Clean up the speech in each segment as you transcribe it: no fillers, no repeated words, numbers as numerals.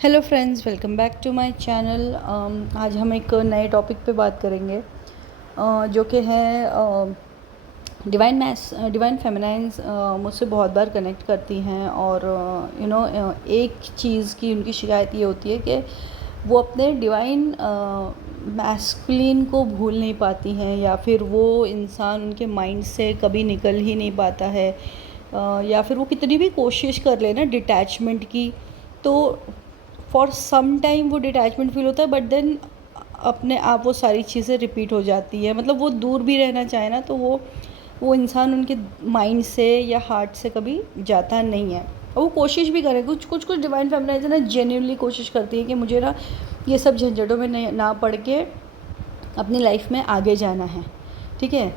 Hello friends, welcome back to my channel. आज हम एक नए टॉपिक पे बात करेंगे जो कि है डिवाइन फेमिनाइंस। मुझसे बहुत बार कनेक्ट करती हैं और एक चीज़ की उनकी शिकायत ये होती है कि वो अपने डिवाइन मैस्कुलिन को भूल नहीं पाती हैं, या फिर वो इंसान उनके माइंड से कभी निकल ही नहीं पाता है, या फिर वो कितनी भी कोशिश कर ले ना डिटैचमेंट की, तो फॉर सम टाइम वो डिटैचमेंट फील होता है, बट देन अपने आप वो सारी चीज़ें रिपीट हो जाती है। मतलब वो दूर भी रहना चाहे ना, तो वो इंसान उनके माइंड से या हार्ट से कभी जाता नहीं है। और वो कोशिश भी करे, कुछ डिवाइन फेमिनाइज़ ना जेन्युइनली कोशिश करती है कि मुझे ना ये सब झंझटों में ना पड़ के अपनी लाइफ में आगे जाना है, ठीक है।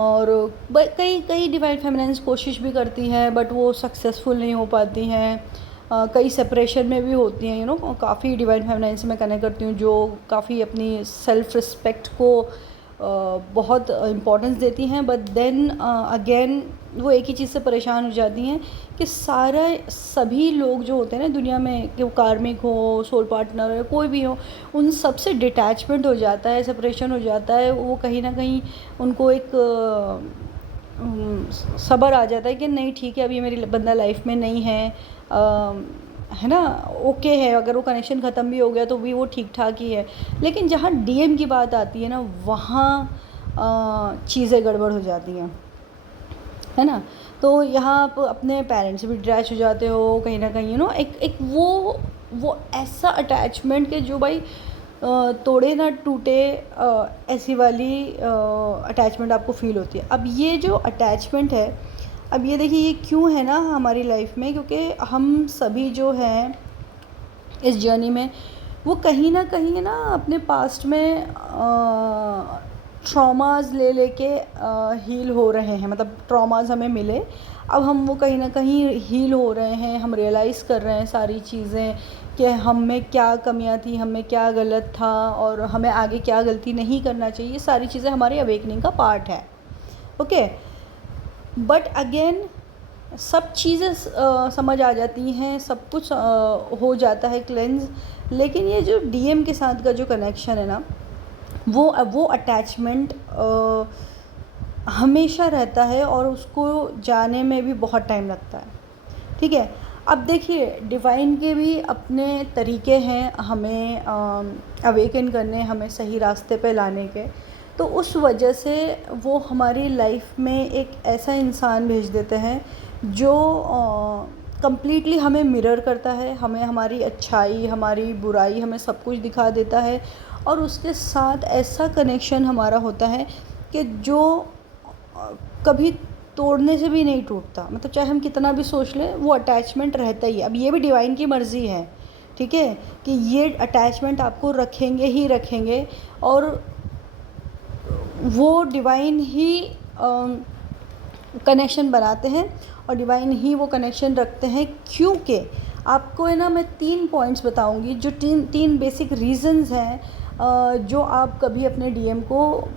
और कई कई डिवाइन फेमिनाइन्स कोशिश भी करती हैं, बट वो सक्सेसफुल नहीं हो पाती हैं। कई सेपरेशन में भी होती हैं। काफ़ी डिवाइन फेमिनाइन से मैं कनेक्ट करती हूँ जो काफ़ी अपनी सेल्फ रिस्पेक्ट को बहुत इम्पोर्टेंस देती हैं, बट देन अगेन वो एक ही चीज़ से परेशान हो जाती हैं कि सभी लोग जो होते हैं ना दुनिया में, कि वो कार्मिक हो, सोल पार्टनर हो, कोई भी हो, उन सब से डिटैचमेंट हो जाता है, सेपरेशन हो जाता है। वो कहीं ना कहीं उनको एक सब्र आ जाता है कि नहीं, ठीक है, अभी मेरी बंदा लाइफ में नहीं है, है ना, ओके है। अगर वो कनेक्शन ख़त्म भी हो गया तो भी वो ठीक ठाक ही है। लेकिन जहाँ डीएम की बात आती है ना, वहाँ चीज़ें गड़बड़ हो जाती हैं, है ना। तो यहाँ आप अपने पेरेंट्स से भी डिटैच हो जाते हो कहीं ना कहीं। एक वो ऐसा अटैचमेंट के जो भाई तोड़े ना टूटे, ऐसी वाली अटैचमेंट आपको फील होती है। अब ये जो अटैचमेंट है, अब ये देखिए ये क्यों है ना हमारी लाइफ में, क्योंकि हम सभी जो हैं इस जर्नी में, वो कहीं ना कहीं ना अपने पास्ट में ट्रॉमाज ले लेके हील हो रहे हैं। मतलब ट्रॉमाज हमें मिले, अब हम वो कहीं ना कहीं हील हो रहे हैं। हम रियलाइज़ कर रहे हैं सारी चीज़ें कि हम में क्या कमियां थी, हम में क्या गलत था, और हमें आगे क्या गलती नहीं करना चाहिए। ये सारी चीज़ें हमारे अवेकनिंग का पार्ट है, ओके। बट अगेन सब चीज़ें समझ आ जाती हैं, सब कुछ हो जाता है क्लेंज। लेकिन ये जो डीएम के साथ का जो कनेक्शन है ना, वो अटैचमेंट हमेशा रहता है और उसको जाने में भी बहुत टाइम लगता है, ठीक है। अब देखिए डिवाइन के भी अपने तरीके हैं हमें अवेकन करने, हमें सही रास्ते पे लाने के। तो उस वजह से वो हमारी लाइफ में एक ऐसा इंसान भेज देते हैं जो कंप्लीटली हमें मिरर करता है, हमें हमारी अच्छाई, हमारी बुराई, हमें सब कुछ दिखा देता है। और उसके साथ ऐसा कनेक्शन हमारा होता है कि जो कभी तोड़ने से भी नहीं टूटता। मतलब चाहे हम कितना भी सोच लें, वो अटैचमेंट रहता ही है। अब ये भी डिवाइन की मर्ज़ी है, ठीक है, कि ये अटैचमेंट आपको रखेंगे ही रखेंगे। और वो डिवाइन ही कनेक्शन बनाते हैं और डिवाइन ही वो कनेक्शन रखते हैं। क्योंकि आपको है ना, मैं 3 पॉइंट्स बताऊंगी जो तीन बेसिक रीजंस हैं जो आप कभी अपने डीएम को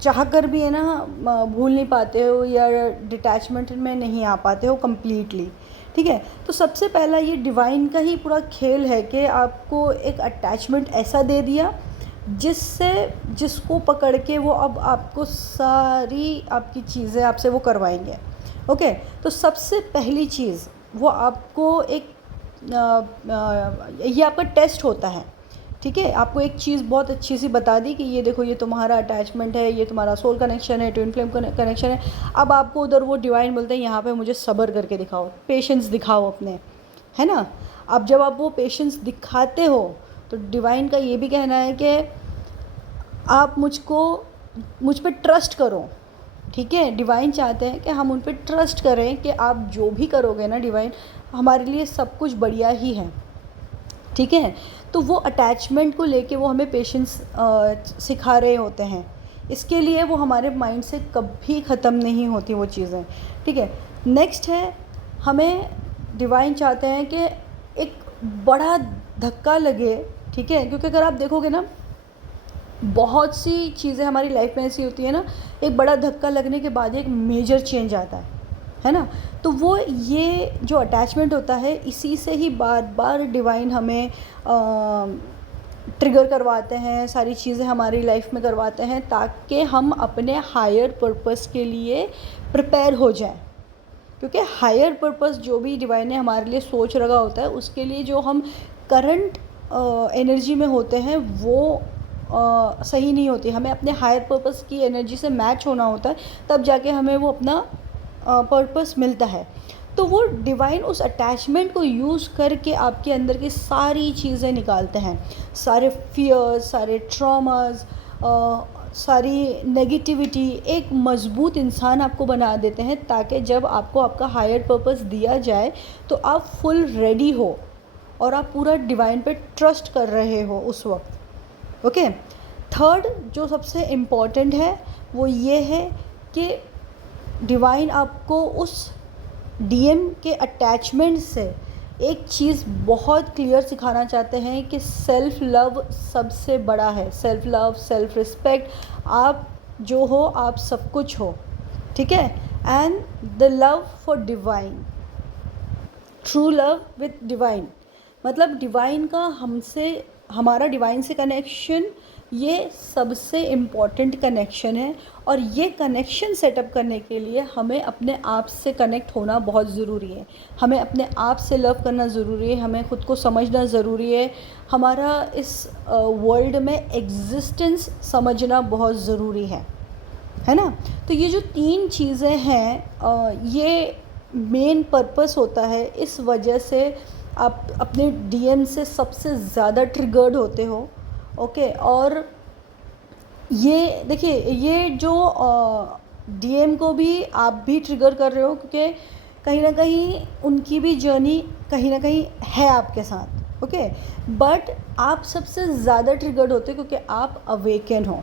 चाह कर भी है ना भूल नहीं पाते हो, या डिटैचमेंट में नहीं आ पाते हो कम्प्लीटली, ठीक है। तो सबसे पहला ये डिवाइन का ही पूरा खेल है कि आपको एक अटैचमेंट ऐसा दे दिया जिसको पकड़ के वो अब आपको सारी आपकी चीज़ें आपसे वो करवाएंगे, ओके। तो सबसे पहली चीज़ वो आपको एक ये आपका टेस्ट होता है, ठीक है। आपको एक चीज़ बहुत अच्छी सी बता दी कि ये देखो, ये तुम्हारा अटैचमेंट है, ये तुम्हारा सोल कनेक्शन है, ट्विन फ्लेम कनेक्शन है। अब आपको उधर वो डिवाइन बोलते हैं यहाँ पे मुझे सब्र करके दिखाओ, पेशेंस दिखाओ अपने, है ना। अब जब आप वो पेशेंस दिखाते हो तो डिवाइन का ये भी कहना है कि आप मुझ पर ट्रस्ट करो, ठीक है। डिवाइन चाहते हैं कि हम उन पर ट्रस्ट करें कि आप जो भी करोगे ना डिवाइन, हमारे लिए सब कुछ बढ़िया ही है, ठीक है। तो वो अटैचमेंट को लेके वो हमें पेशेंस सिखा रहे होते हैं। इसके लिए वो हमारे माइंड से कभी ख़त्म नहीं होती वो चीज़ें, ठीक है। नेक्स्ट है, हमें डिवाइन चाहते हैं कि एक बड़ा धक्का लगे, ठीक है। क्योंकि अगर आप देखोगे ना, बहुत सी चीज़ें हमारी लाइफ में ऐसी होती है ना, एक बड़ा धक्का लगने के बाद एक मेजर चेंज आता है, है ना। तो वो ये जो अटैचमेंट होता है, इसी से ही बार बार डिवाइन हमें ट्रिगर करवाते हैं, सारी चीज़ें हमारी लाइफ में करवाते हैं, ताकि हम अपने हायर पर्पस के लिए प्रिपेयर हो जाएं। क्योंकि हायर पर्पस जो भी डिवाइन ने हमारे लिए सोच रखा होता है, उसके लिए जो हम करंट एनर्जी में होते हैं वो सही नहीं होती। हमें अपने हायर पर्पस की एनर्जी से मैच होना होता है, तब जाके हमें वो अपना पर्पस मिलता है। तो वो डिवाइन उस अटैचमेंट को यूज़ करके आपके अंदर की सारी चीज़ें निकालते हैं, सारे फियर्स, सारे ट्रॉमास, सारी नेगेटिविटी, एक मज़बूत इंसान आपको बना देते हैं, ताकि जब आपको आपका हायर पर्पस दिया जाए तो आप फुल रेडी हो और आप पूरा डिवाइन पे ट्रस्ट कर रहे हो उस वक्त। ओके। थर्ड जो सबसे इम्पॉर्टेंट है वो ये है कि डिवाइन आपको उस डीएम के अटैचमेंट से एक चीज़ बहुत क्लियर सिखाना चाहते हैं कि सेल्फ लव सबसे बड़ा है। सेल्फ लव, सेल्फ रिस्पेक्ट, आप जो हो आप सब कुछ हो, ठीक है। And the love for divine, true love with divine, मतलब डिवाइन का हमसे, हमारा डिवाइन से कनेक्शन ये सबसे इम्पॉर्टेंट कनेक्शन है। और ये कनेक्शन सेटअप करने के लिए हमें अपने आप से कनेक्ट होना बहुत ज़रूरी है, हमें अपने आप से लव करना ज़रूरी है, हमें ख़ुद को समझना ज़रूरी है, हमारा इस वर्ल्ड में एग्जिस्टेंस समझना बहुत ज़रूरी है ना। तो ये जो 3 चीज़ें हैं, ये मेन पर्पस होता है। इस वजह से आप अपने डीएम से सबसे ज़्यादा ट्रिगर्ड होते हो। ओके। और ये देखिए, ये जो डीएम को भी आप भी ट्रिगर कर रहे हो, क्योंकि कहीं ना कहीं उनकी भी जर्नी कहीं ना कहीं है आपके साथ। ओके। बट आप सबसे ज़्यादा ट्रिगर्ड होते हो क्योंकि आप अवेकन हो,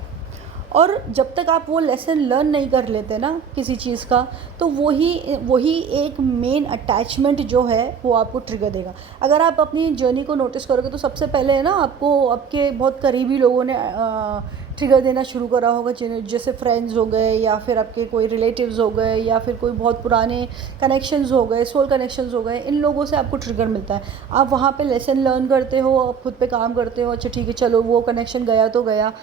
और जब तक आप वो लेसन लर्न नहीं कर लेते ना किसी चीज़ का, तो वही एक मेन अटैचमेंट जो है वो आपको ट्रिगर देगा। अगर आप अपनी जर्नी को नोटिस करोगे तो सबसे पहले है ना, आपको आपके बहुत करीबी लोगों ने ट्रिगर देना शुरू करा होगा, जैसे फ्रेंड्स हो गए, या फिर आपके कोई रिलेटिव्स हो गए, या फिर कोई बहुत पुराने कनेक्शंस हो गए, सोल कनेक्शंस हो गए। इन लोगों से आपको ट्रिगर मिलता है, आप वहाँ पे लेसन लर्न करते हो, आप खुद पे काम करते हो। अच्छा ठीक है, चलो वो कनेक्शन गया तो गया,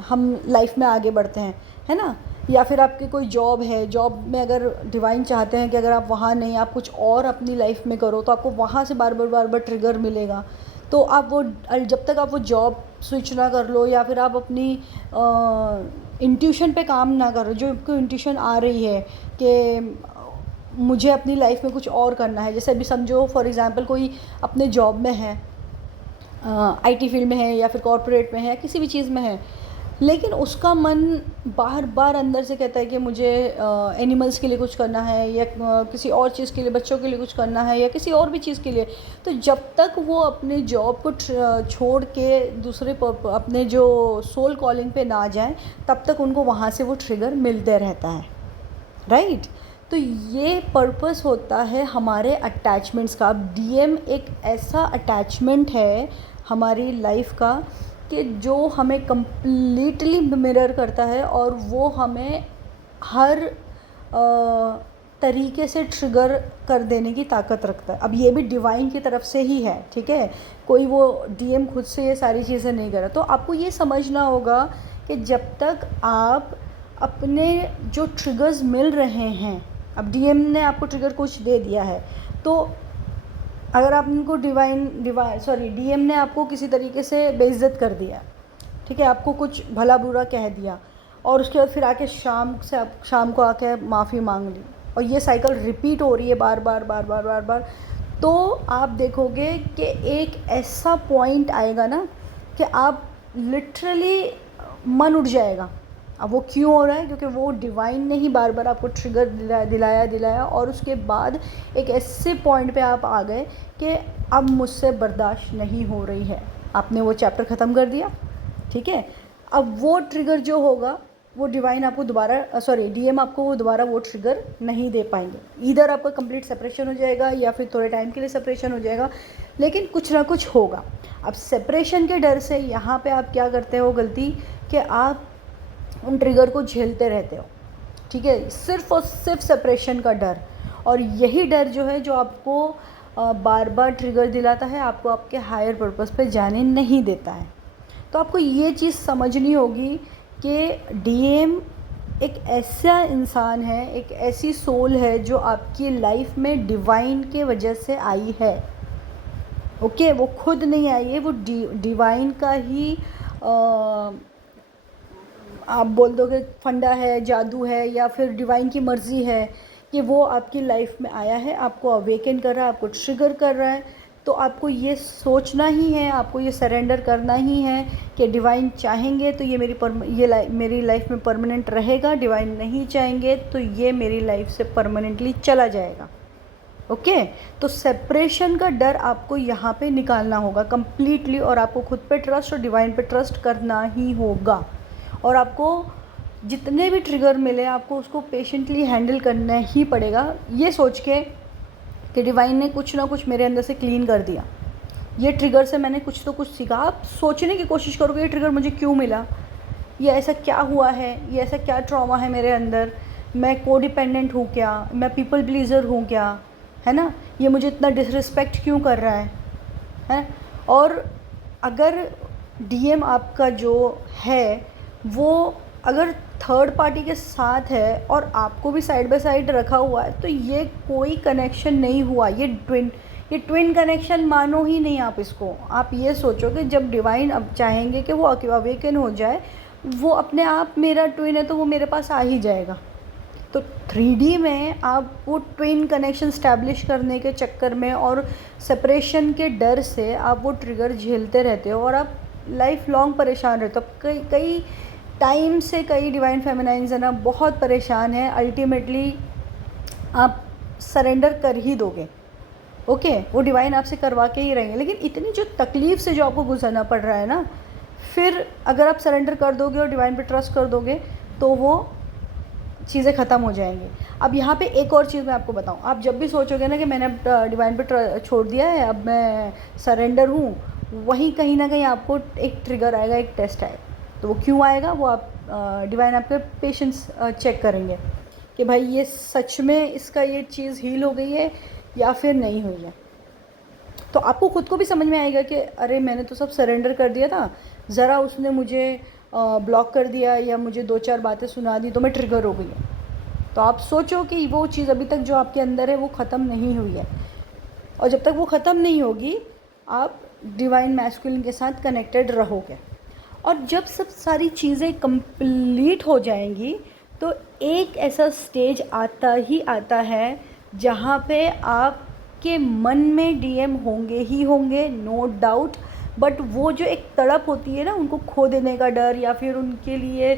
हम लाइफ में आगे बढ़ते हैं, है ना। या फिर आपकी कोई जॉब है, जॉब में अगर डिवाइन चाहते हैं कि अगर आप वहाँ नहीं, आप कुछ और अपनी लाइफ में करो, तो आपको वहाँ से बार बार ट्रिगर मिलेगा। तो आप वो, जब तक आप वो जॉब स्विच ना कर लो, या फिर आप अपनी इंट्यूशन पे काम ना करो, जो आपको इंट्यूशन आ रही है कि मुझे अपनी लाइफ में कुछ और करना है। जैसे अभी समझो फॉर एग्ज़ाम्पल कोई अपने जॉब में है, आईटी फील्ड में है, या फिर कॉर्पोरेट में है, किसी भी चीज़ में है, लेकिन उसका मन बार बार अंदर से कहता है कि मुझे एनिमल्स के लिए कुछ करना है, या किसी और चीज़ के लिए, बच्चों के लिए कुछ करना है, या किसी और भी चीज़ के लिए। तो जब तक वो अपने जॉब को छोड़ के दूसरे अपने जो सोल कॉलिंग पे ना जाएं, तब तक उनको वहाँ से वो ट्रिगर मिलते रहता है, राइट। तो ये पर्पस होता है हमारे अटैचमेंट्स का। अब डीएम एक ऐसा अटैचमेंट है हमारी लाइफ का कि जो हमें कम्प्लीटली मिरर करता है, और वो हमें हर तरीके से ट्रिगर कर देने की ताकत रखता है। अब ये भी डिवाइन की तरफ से ही है, ठीक है, कोई वो डीएम खुद से ये सारी चीज़ें नहीं कर रहा। तो आपको ये समझना होगा कि जब तक आप अपने जो ट्रिगर्स मिल रहे हैं, अब डीएम ने आपको ट्रिगर कुछ दे दिया है, तो अगर आप उनको डीएम ने आपको किसी तरीके से बेइज्जत कर दिया, ठीक है, आपको कुछ भला बुरा कह दिया, और उसके बाद फिर आके शाम को आके माफ़ी मांग ली, और ये साइकिल रिपीट हो रही है बार बार, तो आप देखोगे कि एक ऐसा पॉइंट आएगा ना कि आप लिटरली मन उठ जाएगा। अब वो क्यों हो रहा है? क्योंकि वो डिवाइन ने ही बार बार आपको ट्रिगर दिलाया, और उसके बाद एक ऐसे पॉइंट पे आप आ गए कि अब मुझसे बर्दाश्त नहीं हो रही है। आपने वो चैप्टर ख़त्म कर दिया, ठीक है। अब वो ट्रिगर जो होगा, वो डिवाइन आपको डीएम आपको वो दोबारा वो ट्रिगर नहीं दे पाएंगे। ईदर आपका कंप्लीट सेपरेशन हो जाएगा, या फिर थोड़े टाइम के लिए सेपरेशन हो जाएगा, लेकिन कुछ ना कुछ होगा। अब सेपरेशन के डर से यहाँ पे आप क्या करते हो गलती, कि आप उन ट्रिगर को झेलते रहते हो, ठीक है, सिर्फ और सिर्फ सेपरेशन का डर। और यही डर जो है जो आपको बार बार ट्रिगर दिलाता है, आपको आपके हायर पर्पस पे जाने नहीं देता है। तो आपको ये चीज़ समझनी होगी कि डीएम एक ऐसा इंसान है, एक ऐसी सोल है जो आपकी लाइफ में डिवाइन के वजह से आई है। ओके, वो खुद नहीं आई है, वो डिवाइन का ही आप बोल दोगे फंडा है, जादू है, या फिर डिवाइन की मर्ज़ी है कि वो आपकी लाइफ में आया है, आपको अवेकन कर रहा है, आपको ट्रिगर कर रहा है। तो आपको ये सोचना ही है, आपको ये सरेंडर करना ही है कि डिवाइन चाहेंगे तो ये मेरी लाइफ में परमानेंट रहेगा, डिवाइन नहीं चाहेंगे तो ये मेरी लाइफ से परमानेंटली चला जाएगा। ओके, तो सेपरेशन का डर आपको यहाँ पे निकालना होगा कम्प्लीटली, और आपको खुद पे ट्रस्ट और डिवाइन पे ट्रस्ट करना ही होगा। और आपको जितने भी ट्रिगर मिले आपको उसको पेशेंटली हैंडल करना ही पड़ेगा, ये सोच के कि डिवाइन ने कुछ ना कुछ मेरे अंदर से क्लीन कर दिया, ये ट्रिगर से मैंने कुछ तो कुछ सीखा। आप सोचने की कोशिश करोगे ये ट्रिगर मुझे क्यों मिला, ये ऐसा क्या हुआ है, ये ऐसा क्या ट्रॉमा है मेरे अंदर, मैं कोडिपेंडेंट हूँ क्या, मैं पीपल प्लीज़र हूँ क्या, है ना, ये मुझे इतना डिसरिस्पेक्ट क्यों कर रहा है। और अगर डीएम आपका जो है वो अगर थर्ड पार्टी के साथ है और आपको भी साइड बाय साइड रखा हुआ है, तो ये कोई कनेक्शन नहीं हुआ, ये ट्विन कनेक्शन मानो ही नहीं आप इसको। आप ये सोचो कि जब डिवाइन अब चाहेंगे कि वो अवेकन हो जाए, वो अपने आप मेरा ट्विन है तो वो मेरे पास आ ही जाएगा। तो 3D में आप वो ट्विन कनेक्शन स्टैब्लिश करने के चक्कर में और सेपरेशन के डर से आप वो ट्रिगर झेलते रहते हो और आप लाइफ लॉन्ग परेशान रहते हो। कई टाइम से कई डिवाइन फेमिनाइंस है ना बहुत परेशान है, अल्टीमेटली आप सरेंडर कर ही दोगे। ओके, वो डिवाइन आपसे करवा के ही रहेंगे, लेकिन इतनी जो तकलीफ़ से जो आपको गुजरना पड़ रहा है ना, फिर अगर आप सरेंडर कर दोगे और डिवाइन पे ट्रस्ट कर दोगे तो वो चीज़ें ख़त्म हो जाएंगी। अब यहाँ पे एक और चीज़ मैं आपको बताऊँ, आप जब भी सोचोगे ना कि मैंने अब डिवाइन पे छोड़ दिया है, अब मैं सरेंडर हूँ, वहीं कहीं ना कहीं आपको एक ट्रिगर आएगा, एक टेस्ट आएगा। तो वो क्यों आएगा, वो आप डिवाइन आपके पेशेंस चेक करेंगे कि भाई ये सच में इसका ये चीज़ हील हो गई है या फिर नहीं हुई है। तो आपको ख़ुद को भी समझ में आएगा कि अरे मैंने तो सब सरेंडर कर दिया था, ज़रा उसने मुझे ब्लॉक कर दिया या मुझे 2-4 बातें सुना दी तो मैं ट्रिगर हो गई है। तो आप सोचो कि वो चीज़ अभी तक जो आपके अंदर है वो ख़त्म नहीं हुई है, और जब तक वो ख़त्म नहीं होगी आप डिवाइन मैस्कुलिन के साथ कनेक्टेड रहोगे। और जब सब सारी चीज़ें कंप्लीट हो जाएंगी तो एक ऐसा स्टेज आता ही आता है जहाँ पे आपके मन में डीएम होंगे ही होंगे, नो डाउट। बट वो जो एक तड़प होती है ना उनको खो देने का डर, या फिर उनके लिए